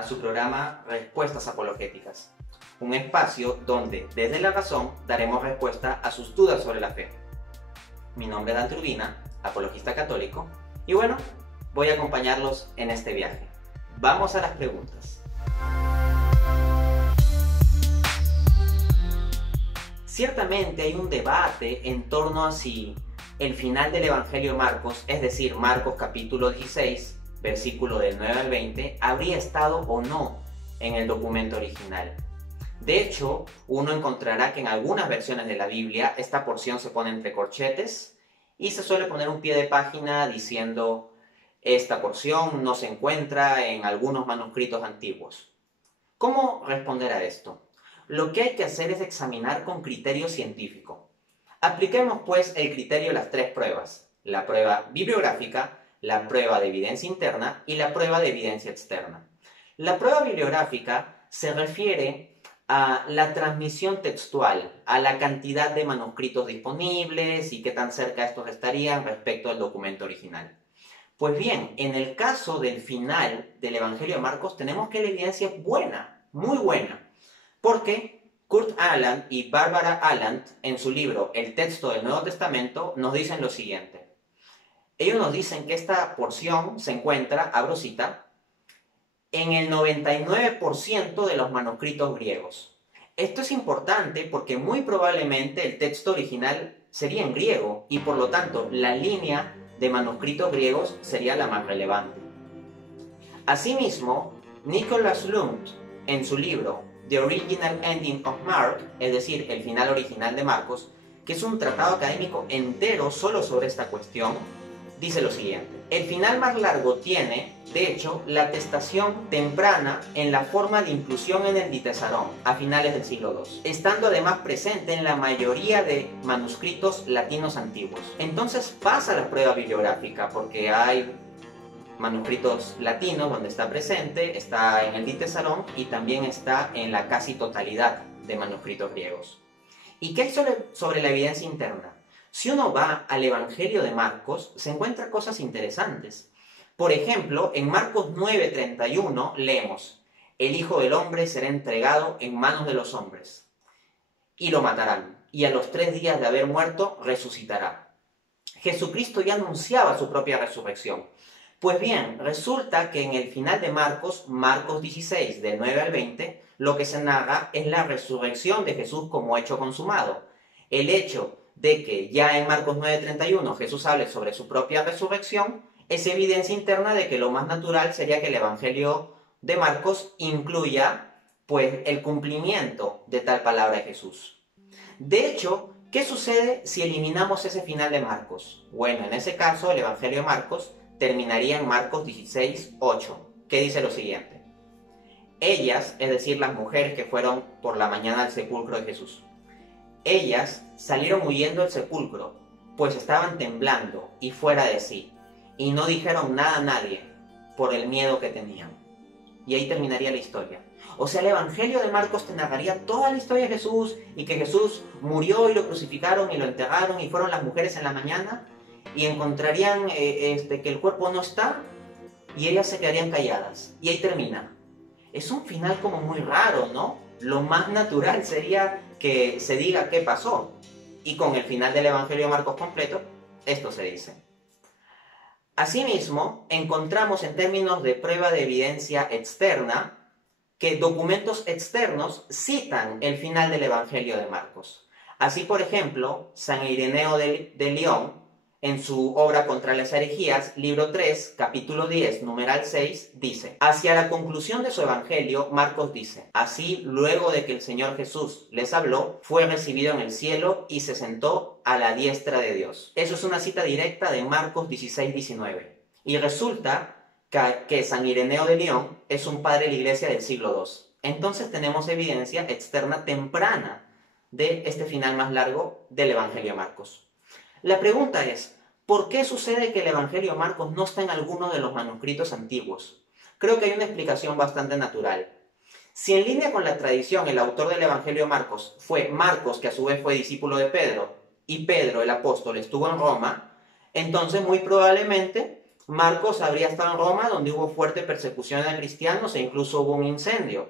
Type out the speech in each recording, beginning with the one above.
a su programa Respuestas Apologéticas, un espacio donde desde la razón daremos respuesta a sus dudas sobre la fe. Mi nombre es Dante Urbina, apologista católico, y bueno, voy a acompañarlos en este viaje. Vamos a las preguntas. Ciertamente hay un debate en torno a si el final del Evangelio de Marcos, es decir, Marcos capítulo 16, versículo del 9 al 20, habría estado o no en el documento original. De hecho, uno encontrará que en algunas versiones de la Biblia esta porción se pone entre corchetes y se suele poner un pie de página diciendo esta porción no se encuentra en algunos manuscritos antiguos. ¿Cómo responder a esto? Lo que hay que hacer es examinar con criterio científico. Apliquemos pues el criterio de las tres pruebas: la prueba bibliográfica, la prueba de evidencia interna y la prueba de evidencia externa. La prueba bibliográfica se refiere a la transmisión textual, a la cantidad de manuscritos disponibles y qué tan cerca estos estarían respecto al documento original. Pues bien, en el caso del final del Evangelio de Marcos tenemos que la evidencia es buena, muy buena, porque Kurt Aland y Barbara Aland, en su libro El texto del Nuevo Testamento, nos dicen lo siguiente. Ellos nos dicen que esta porción se encuentra, abro cita, en el 99% de los manuscritos griegos. Esto es importante porque muy probablemente el texto original sería en griego y por lo tanto la línea de manuscritos griegos sería la más relevante. Asimismo, Nicholas Lund, en su libro The Original Ending of Mark, es decir, el final original de Marcos, que es un tratado académico entero solo sobre esta cuestión, dice lo siguiente. El final más largo tiene, de hecho, la atestación temprana en la forma de inclusión en el Ditesarón, a finales del siglo II, estando además presente en la mayoría de manuscritos latinos antiguos. Entonces pasa la prueba bibliográfica, porque hay manuscritos latinos donde está presente, está en el Ditesarón y también está en la casi totalidad de manuscritos griegos. ¿Y qué hay sobre la evidencia interna? Si uno va al Evangelio de Marcos, se encuentra cosas interesantes. Por ejemplo, en Marcos 9:31 leemos: el Hijo del Hombre será entregado en manos de los hombres, y lo matarán, y a los 3 días de haber muerto resucitará. Jesucristo ya anunciaba su propia resurrección. Pues bien, resulta que en el final de Marcos, Marcos 16, del 9 al 20, lo que se narra es la resurrección de Jesús como hecho consumado. El hecho de que ya en Marcos 9:31 Jesús hable sobre su propia resurrección es evidencia interna de que lo más natural sería que el Evangelio de Marcos incluya pues el cumplimiento de tal palabra de Jesús. De hecho, ¿qué sucede si eliminamos ese final de Marcos? Bueno, en ese caso el Evangelio de Marcos terminaría en Marcos 16:8, que dice lo siguiente: ellas, es decir, las mujeres que fueron por la mañana al sepulcro de Jesús, ellas salieron huyendo del sepulcro, pues estaban temblando y fuera de sí, y no dijeron nada a nadie por el miedo que tenían. Y ahí terminaría la historia. O sea, el Evangelio de Marcos te narraría toda la historia de Jesús, y que Jesús murió y lo crucificaron y lo enterraron y fueron las mujeres en la mañana, y encontrarían que el cuerpo no está, y ellas se quedarían calladas. Y ahí termina. Es un final como muy raro, ¿no? Lo más natural sería que se diga qué pasó. Y con el final del Evangelio de Marcos completo, esto se dice. Asimismo, encontramos en términos de prueba de evidencia externa que documentos externos citan el final del Evangelio de Marcos. Así, por ejemplo, San Ireneo de León, en su obra Contra las herejías, libro 3, capítulo 10, numeral 6, dice: hacia la conclusión de su evangelio, Marcos dice: así, luego de que el Señor Jesús les habló, fue recibido en el cielo y se sentó a la diestra de Dios. Eso es una cita directa de Marcos 16, 19. Y resulta que San Ireneo de León es un padre de la iglesia del siglo II. Entonces tenemos evidencia externa temprana de este final más largo del Evangelio de Marcos. La pregunta es, ¿por qué sucede que el Evangelio de Marcos no está en alguno de los manuscritos antiguos? Creo que hay una explicación bastante natural. Si en línea con la tradición el autor del Evangelio de Marcos fue Marcos, que a su vez fue discípulo de Pedro, y Pedro, el apóstol, estuvo en Roma, entonces muy probablemente Marcos habría estado en Roma, donde hubo fuerte persecución a cristianos e incluso hubo un incendio.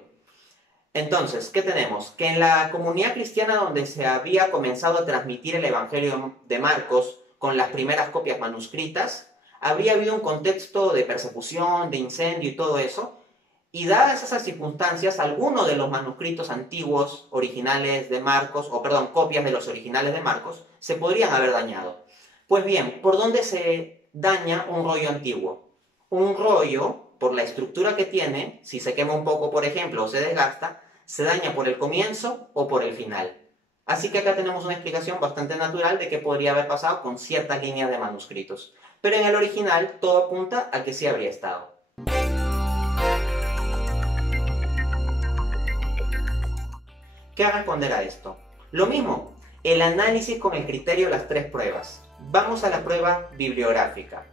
Entonces, ¿qué tenemos? Que en la comunidad cristiana donde se había comenzado a transmitir el Evangelio de Marcos con las primeras copias manuscritas, habría habido un contexto de persecución, de incendio y todo eso, y dadas esas circunstancias, algunos de los manuscritos antiguos originales de Marcos, copias de los originales de Marcos, se podrían haber dañado. Pues bien, ¿por dónde se daña un rollo antiguo? Un rollo, por la estructura que tiene, si se quema un poco, por ejemplo, o se desgasta, se daña por el comienzo o por el final. Así que acá tenemos una explicación bastante natural de qué podría haber pasado con ciertas líneas de manuscritos. Pero en el original todo apunta a que sí habría estado. ¿Qué responder a esto? Lo mismo, el análisis con el criterio de las tres pruebas. Vamos a la prueba bibliográfica.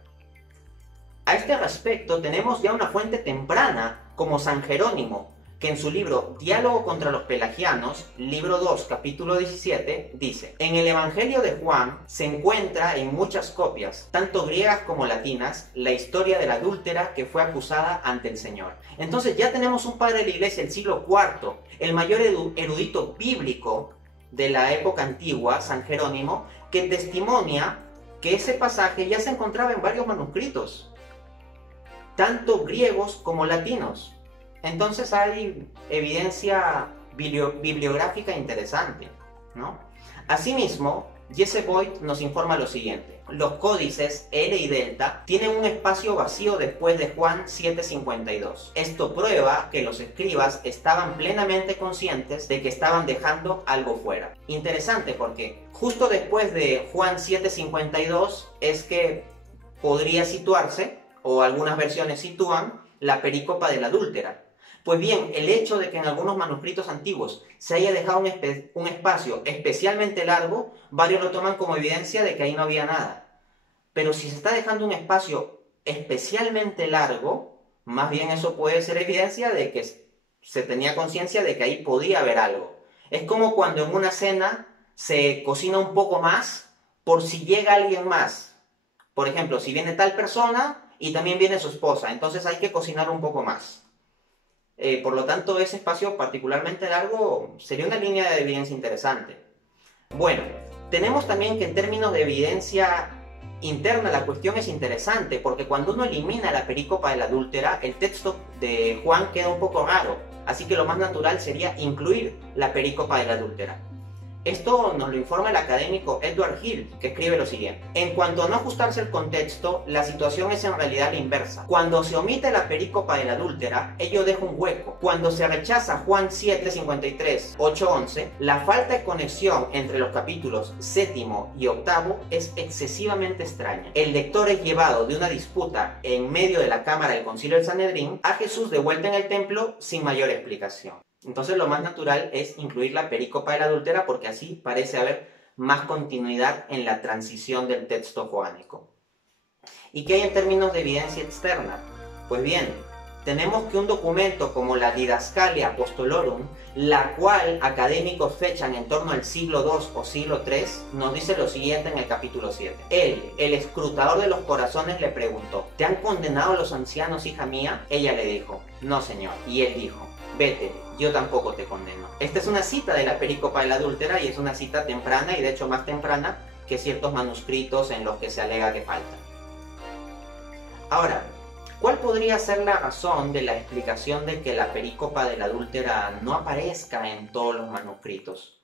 A este respecto tenemos ya una fuente temprana como San Jerónimo, que en su libro Diálogo contra los Pelagianos, libro 2, capítulo 17, dice: en el Evangelio de Juan se encuentra en muchas copias, tanto griegas como latinas, la historia de la adúltera que fue acusada ante el Señor. Entonces ya tenemos un padre de la iglesia del siglo IV, el mayor erudito bíblico de la época antigua, San Jerónimo, que testimonia que ese pasaje ya se encontraba en varios manuscritos, tanto griegos como latinos. Entonces hay evidencia bibliográfica interesante, ¿no? Asimismo, Jesse Boyd nos informa lo siguiente: los códices L y delta tienen un espacio vacío después de Juan 7:52. Esto prueba que los escribas estaban plenamente conscientes de que estaban dejando algo fuera. Interesante, porque justo después de Juan 7:52 es que podría situarse, o algunas versiones sitúan, la perícopa de la adúltera. Pues bien, el hecho de que en algunos manuscritos antiguos se haya dejado un espacio especialmente largo, varios lo toman como evidencia de que ahí no había nada. Pero si se está dejando un espacio especialmente largo, más bien eso puede ser evidencia de que se tenía conciencia de que ahí podía haber algo. Es como cuando en una cena se cocina un poco más por si llega alguien más. Por ejemplo, si viene tal persona y también viene su esposa, entonces hay que cocinar un poco más. Por lo tanto, ese espacio particularmente largo sería una línea de evidencia interesante. Bueno, tenemos también que en términos de evidencia interna la cuestión es interesante, porque cuando uno elimina la perícopa de la adúltera, el texto de Juan queda un poco raro, así que lo más natural sería incluir la perícopa de la adúltera. Esto nos lo informa el académico Edward Hill, que escribe lo siguiente: en cuanto a no ajustarse el contexto, la situación es en realidad la inversa. Cuando se omite la perícopa de la adúltera, ello deja un hueco. Cuando se rechaza Juan 7:53, 8:11, la falta de conexión entre los capítulos 7 y 8 es excesivamente extraña. El lector es llevado de una disputa en medio de la cámara del concilio del Sanedrín a Jesús de vuelta en el templo sin mayor explicación. Entonces lo más natural es incluir la perícopa de la adúltera, porque así parece haber más continuidad en la transición del texto joánico. ¿Y qué hay en términos de evidencia externa? Pues bien, tenemos que un documento como la Didascalia Apostolorum, la cual académicos fechan en torno al siglo II o siglo III, nos dice lo siguiente en el capítulo 7. Él, el escrutador de los corazones, le preguntó: ¿te han condenado los ancianos, hija mía? Ella le dijo: no, señor. Y él dijo: vete, yo tampoco te condeno. Esta es una cita de la perícopa de la adúltera, y es una cita temprana, y de hecho más temprana que ciertos manuscritos en los que se alega que falta. Ahora, ¿cuál podría ser la razón de la explicación de que la perícopa de la adúltera no aparezca en todos los manuscritos?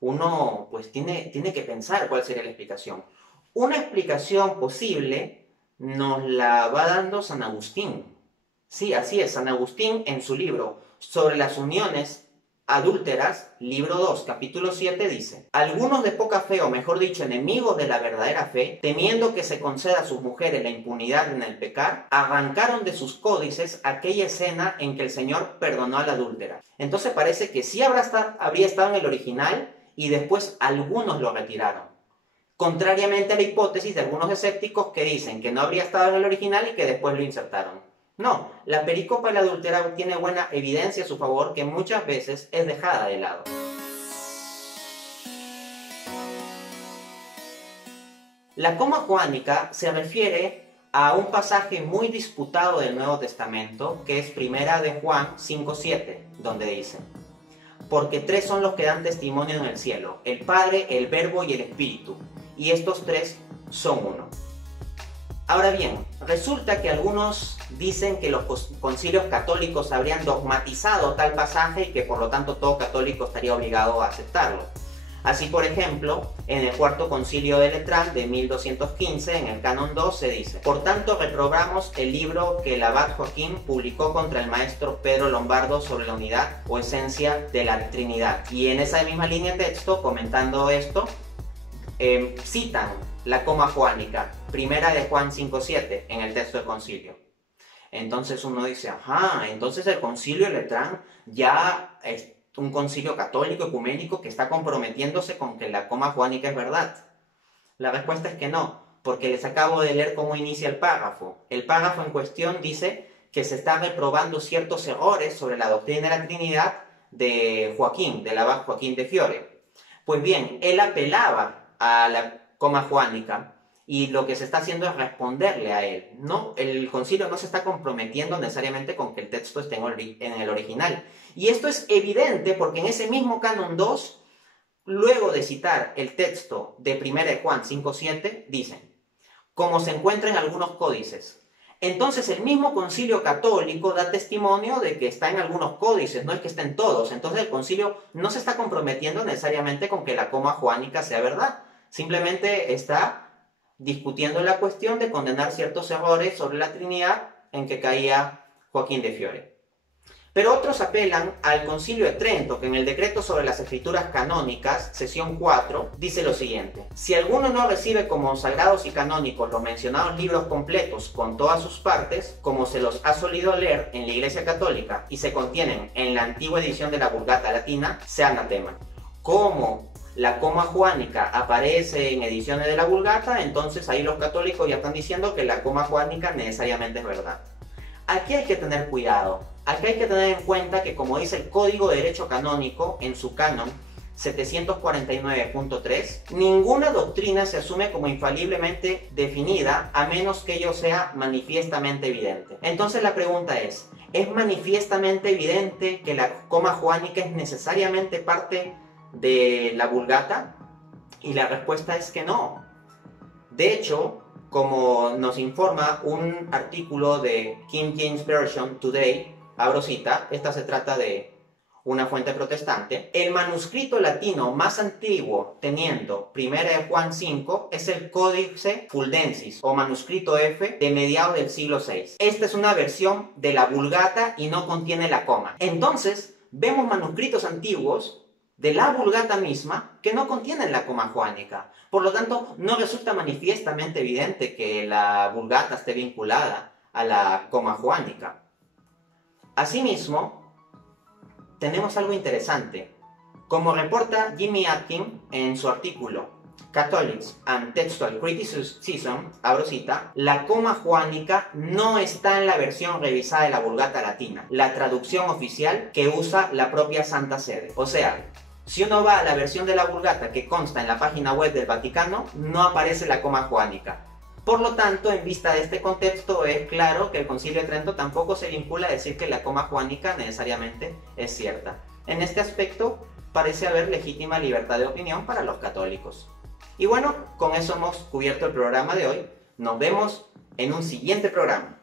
Uno pues tiene que pensar cuál sería la explicación. Una explicación posible nos la va dando San Agustín. Sí, así es, San Agustín en su libro sobre las uniones adúlteras, libro 2, capítulo 7, dice: algunos de poca fe, o mejor dicho, enemigos de la verdadera fe, temiendo que se conceda a sus mujeres la impunidad en el pecar, arrancaron de sus códices aquella escena en que el Señor perdonó a la adúltera. Entonces parece que sí habría estado en el original, y después algunos lo retiraron. Contrariamente a la hipótesis de algunos escépticos que dicen que no habría estado en el original y que después lo insertaron. No, la perícopa de la adúltera tiene buena evidencia a su favor, que muchas veces es dejada de lado. La coma joánica se refiere a un pasaje muy disputado del Nuevo Testamento, que es Primera de Juan 5:7, donde dice: porque tres son los que dan testimonio en el cielo, el Padre, el Verbo y el Espíritu, y estos tres son uno. Ahora bien, resulta que algunos dicen que los concilios católicos habrían dogmatizado tal pasaje y que por lo tanto todo católico estaría obligado a aceptarlo. Así, por ejemplo, en el Cuarto Concilio de Letrán de 1215, en el Canon 2, se dice: por tanto, reprobamos el libro que el abad Joaquín publicó contra el maestro Pedro Lombardo sobre la unidad o esencia de la Trinidad. Y en esa misma línea de texto, comentando esto, citan la coma joánica, Primera de Juan 5:7, en el texto del concilio. Entonces uno dice, ajá, entonces el Concilio de Letrán ya es un concilio católico ecuménico que está comprometiéndose con que la coma joánica es verdad. La respuesta es que no, porque les acabo de leer cómo inicia el párrafo. El párrafo en cuestión dice que se está reprobando ciertos errores sobre la doctrina de la Trinidad de Joaquín, del abad Joaquín de Fiore. Pues bien, él apelaba a la coma joánica y lo que se está haciendo es responderle a él. No, el concilio no se está comprometiendo necesariamente con que el texto esté en el original. Y esto es evidente porque en ese mismo Canon 2, luego de citar el texto de 1 de Juan 5:7, dicen: como se encuentra en algunos códices. Entonces el mismo concilio católico da testimonio de que está en algunos códices, no es que está en todos. Entonces el concilio no se está comprometiendo necesariamente con que la coma joánica sea verdad. Simplemente está discutiendo la cuestión de condenar ciertos errores sobre la Trinidad en que caía Joaquín de Fiore. Pero otros apelan al Concilio de Trento, que en el decreto sobre las escrituras canónicas, sesión 4, dice lo siguiente: si alguno no recibe como sagrados y canónicos los mencionados libros completos con todas sus partes, como se los ha solido leer en la Iglesia Católica y se contienen en la antigua edición de la Vulgata Latina, sea anatema. Como la coma joánica aparece en ediciones de la Vulgata, entonces ahí los católicos ya están diciendo que la coma joánica necesariamente es verdad. Aquí hay que tener cuidado. Aquí hay que tener en cuenta que, como dice el Código de Derecho Canónico en su canon 749.3, ninguna doctrina se asume como infaliblemente definida a menos que ello sea manifiestamente evidente. Entonces la pregunta ¿es manifiestamente evidente que la coma joánica es necesariamente parte de la Vulgata? Y la respuesta es que no. De hecho, como nos informa un artículo de King James Version Today, abro cita, esta se trata de una fuente protestante, el manuscrito latino más antiguo teniendo 1 de Juan 5 es el Códice Fuldensis o manuscrito F de mediados del siglo VI. Esta es una versión de la Vulgata y no contiene la coma. Entonces, vemos manuscritos antiguos de la Vulgata misma que no contienen la coma joánica. Por lo tanto, no resulta manifiestamente evidente que la Vulgata esté vinculada a la coma joánica. Asimismo, tenemos algo interesante. Como reporta Jimmy Atkin en su artículo Catholics and Textual Criticism, abro cita, la coma joánica no está en la versión revisada de la Vulgata Latina, la traducción oficial que usa la propia Santa Sede. O sea, si uno va a la versión de la Vulgata que consta en la página web del Vaticano, no aparece la coma joánica. Por lo tanto, en vista de este contexto, es claro que el Concilio de Trento tampoco se vincula a decir que la coma joánica necesariamente es cierta. En este aspecto, parece haber legítima libertad de opinión para los católicos. Y bueno, con eso hemos cubierto el programa de hoy. Nos vemos en un siguiente programa.